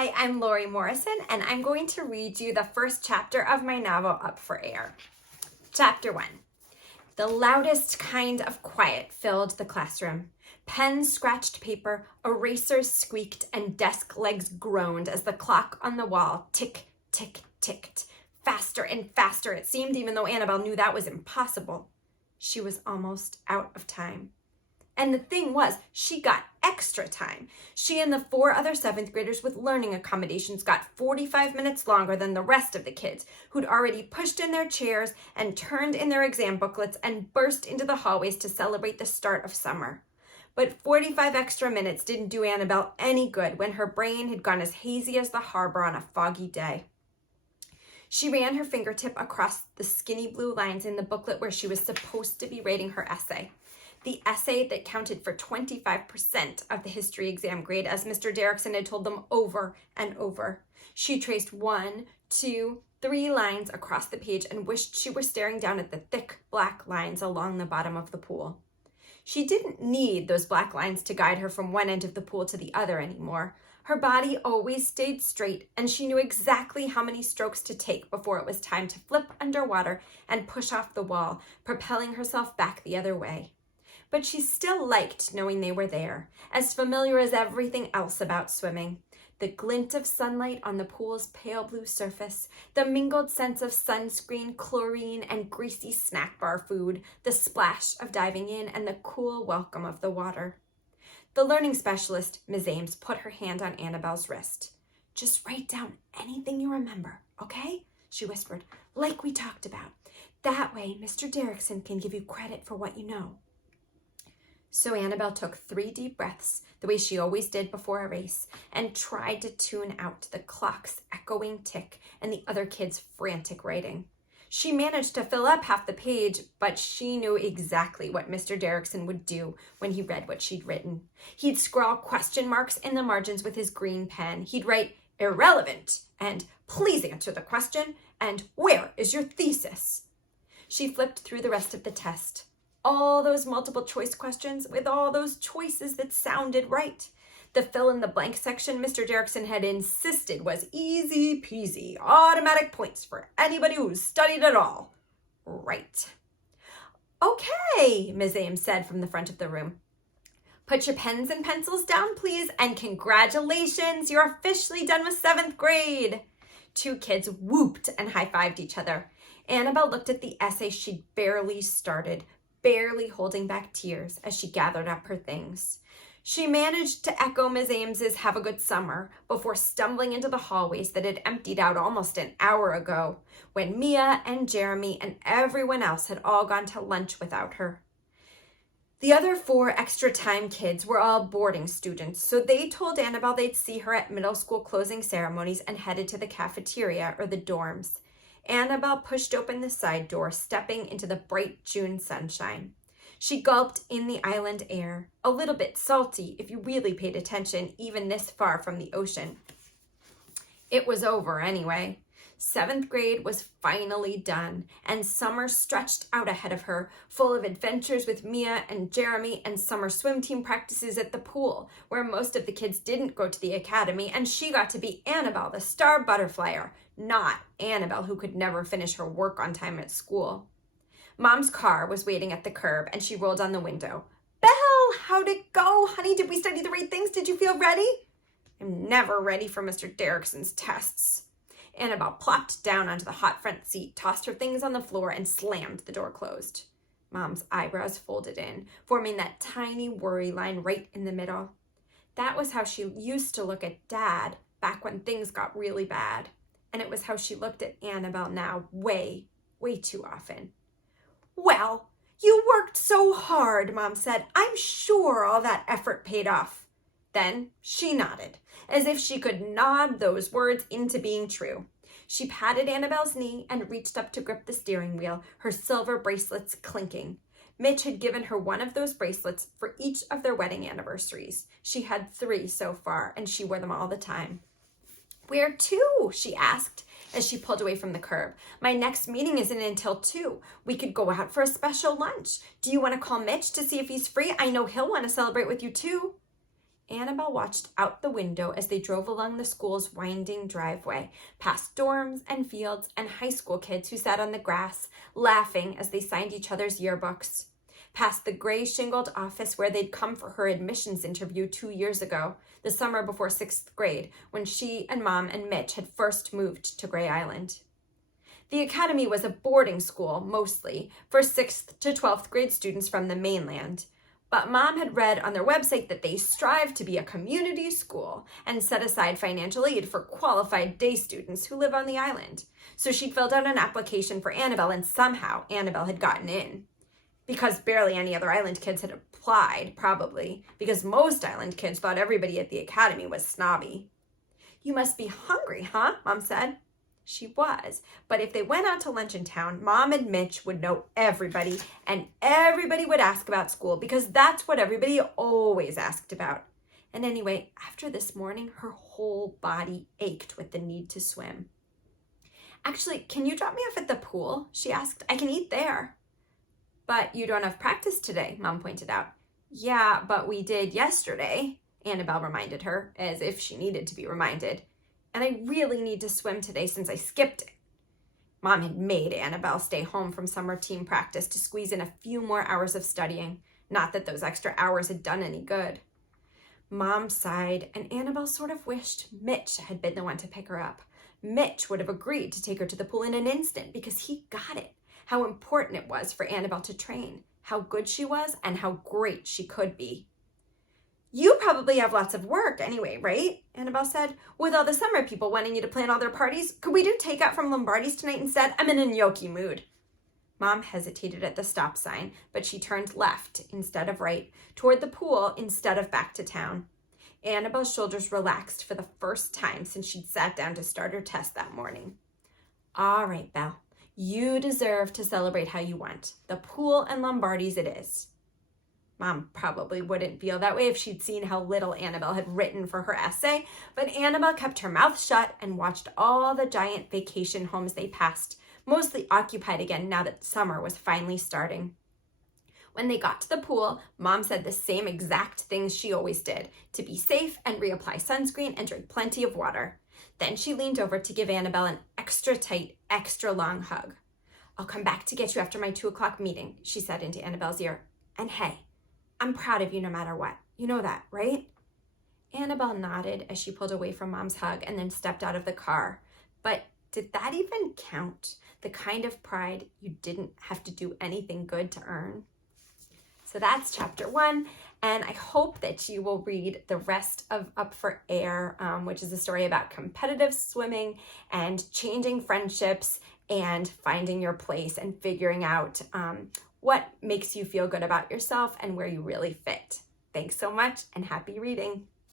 Hi, I'm Laurie Morrison, and I'm going to read you the first chapter of my novel, Up for Air. Chapter 1. The loudest kind of quiet filled the classroom. Pens scratched paper, erasers squeaked, and desk legs groaned as the clock on the wall tick, tick, ticked. Faster and faster it seemed, even though Annabelle knew that was impossible. She was almost out of time. And the thing was, she got extra time. She and the 4 other 7th graders with learning accommodations got 45 minutes longer than the rest of the kids, who'd already pushed in their chairs and turned in their exam booklets and burst into the hallways to celebrate the start of summer. But 45 extra minutes didn't do Annabelle any good when her brain had gone as hazy as the harbor on a foggy day. She ran her fingertip across the skinny blue lines in the booklet where she was supposed to be rating her essay. The essay that counted for 25% of the history exam grade, as Mr. Derrickson had told them over and over. She traced 1, 2, 3 lines across the page and wished she were staring down at the thick black lines along the bottom of the pool. She didn't need those black lines to guide her from one end of the pool to the other anymore. Her body always stayed straight, and she knew exactly how many strokes to take before it was time to flip underwater and push off the wall, propelling herself back the other way. But she still liked knowing they were there, as familiar as everything else about swimming. The glint of sunlight on the pool's pale blue surface, the mingled scents of sunscreen, chlorine, and greasy snack bar food, the splash of diving in, and the cool welcome of the water. The learning specialist, Ms. Ames, put her hand on Annabelle's wrist. "Just write down anything you remember, okay?" she whispered, "like we talked about. That way, Mr. Derrickson can give you credit for what you know." So Annabelle took 3 deep breaths, the way she always did before a race, and tried to tune out the clock's echoing tick and the other kids' frantic writing. She managed to fill up half the page, but she knew exactly what Mr. Derrickson would do when he read what she'd written. He'd scrawl question marks in the margins with his green pen. He'd write "irrelevant" and "please answer the question" and "where is your thesis?" She flipped through the rest of the test. All those multiple choice questions with all those choices that sounded right. The fill-in-the-blank section Mr. Derrickson had insisted was easy peasy, automatic points for anybody who's studied at all. Right. "Okay," Ms. Ames said from the front of the room. "Put your pens and pencils down, please, and congratulations, you're officially done with 7th grade." 2 kids whooped and high-fived each other. Annabelle looked at the essay she'd barely started, barely holding back tears as she gathered up her things. She managed to echo Ms. Ames's "have a good summer" before stumbling into the hallways that had emptied out almost an hour ago, when Mia and Jeremy and everyone else had all gone to lunch without her. The other 4 extra time kids were all boarding students, so they told Annabelle they'd see her at middle school closing ceremonies and headed to the cafeteria or the dorms. Annabelle pushed open the side door, stepping into the bright June sunshine. She gulped in the island air, a little bit salty if you really paid attention, even this far from the ocean. It was over anyway. 7th grade was finally done, and summer stretched out ahead of her, full of adventures with Mia and Jeremy and summer swim team practices at the pool, where most of the kids didn't go to the academy, and she got to be Annabelle, the star butterflyer, not Annabelle, who could never finish her work on time at school. Mom's car was waiting at the curb, and she rolled on the window. "Belle, how'd it go? Honey, did we study the right things? Did you feel ready?" "I'm never ready for Mr. Derrickson's tests." Annabelle plopped down onto the hot front seat, tossed her things on the floor, and slammed the door closed. Mom's eyebrows folded in, forming that tiny worry line right in the middle. That was how she used to look at Dad back when things got really bad. And it was how she looked at Annabelle now way, way too often. "Well, you worked so hard," Mom said. "I'm sure all that effort paid off." Then she nodded, as if she could nod those words into being true. She patted Annabelle's knee and reached up to grip the steering wheel, her silver bracelets clinking. Mitch had given her one of those bracelets for each of their wedding anniversaries. She had 3 so far, and she wore them all the time. "Where to?" she asked as she pulled away from the curb. "My next meeting isn't until 2. We could go out for a special lunch. Do you want to call Mitch to see if he's free? I know he'll want to celebrate with you too." Annabelle watched out the window as they drove along the school's winding driveway, past dorms and fields and high school kids who sat on the grass, laughing as they signed each other's yearbooks, past the gray shingled office where they'd come for her admissions interview 2 years ago, the summer before 6th grade, when she and Mom and Mitch had first moved to Gray Island. The academy was a boarding school, mostly, for 6th to 12th grade students from the mainland. But Mom had read on their website that they strive to be a community school and set aside financial aid for qualified day students who live on the island. So she'd filled out an application for Annabelle, and somehow Annabelle had gotten in. Because barely any other island kids had applied, probably, because most island kids thought everybody at the academy was snobby. "You must be hungry, huh?" Mom said. She was, but if they went out to lunch in town, Mom and Mitch would know everybody, and everybody would ask about school, because that's what everybody always asked about. And anyway, after this morning, her whole body ached with the need to swim. "Actually, can you drop me off at the pool?" she asked. "I can eat there." "But you don't have practice today," Mom pointed out. "Yeah, but we did yesterday," Annabelle reminded her, as if she needed to be reminded. "And I really need to swim today since I skipped it." Mom had made Annabelle stay home from summer team practice to squeeze in a few more hours of studying. Not that those extra hours had done any good. Mom sighed, and Annabelle sort of wished Mitch had been the one to pick her up. Mitch would have agreed to take her to the pool in an instant because he got it, how important it was for Annabelle to train, how good she was, and how great she could be. "You probably have lots of work anyway, right?" Annabelle said. "With all the summer people wanting you to plan all their parties, could we do takeout from Lombardi's tonight instead? I'm in a gnocchi mood." Mom hesitated at the stop sign, but she turned left instead of right, toward the pool instead of back to town. Annabelle's shoulders relaxed for the first time since she'd sat down to start her test that morning. "All right, Belle, you deserve to celebrate how you want. The pool and Lombardi's it is." Mom probably wouldn't feel that way if she'd seen how little Annabelle had written for her essay, but Annabelle kept her mouth shut and watched all the giant vacation homes they passed, mostly occupied again now that summer was finally starting. When they got to the pool, Mom said the same exact things she always did, to be safe and reapply sunscreen and drink plenty of water. Then she leaned over to give Annabelle an extra tight, extra long hug. "I'll come back to get you after my 2:00 meeting," she said into Annabelle's ear. "And hey, I'm proud of you no matter what. You know that, right?" Annabelle nodded as she pulled away from Mom's hug and then stepped out of the car. But did that even count? The kind of pride you didn't have to do anything good to earn? So that's chapter 1, and I hope that you will read the rest of Up for Air, which is a story about competitive swimming and changing friendships and finding your place and figuring out what makes you feel good about yourself and where you really fit. Thanks so much and happy reading.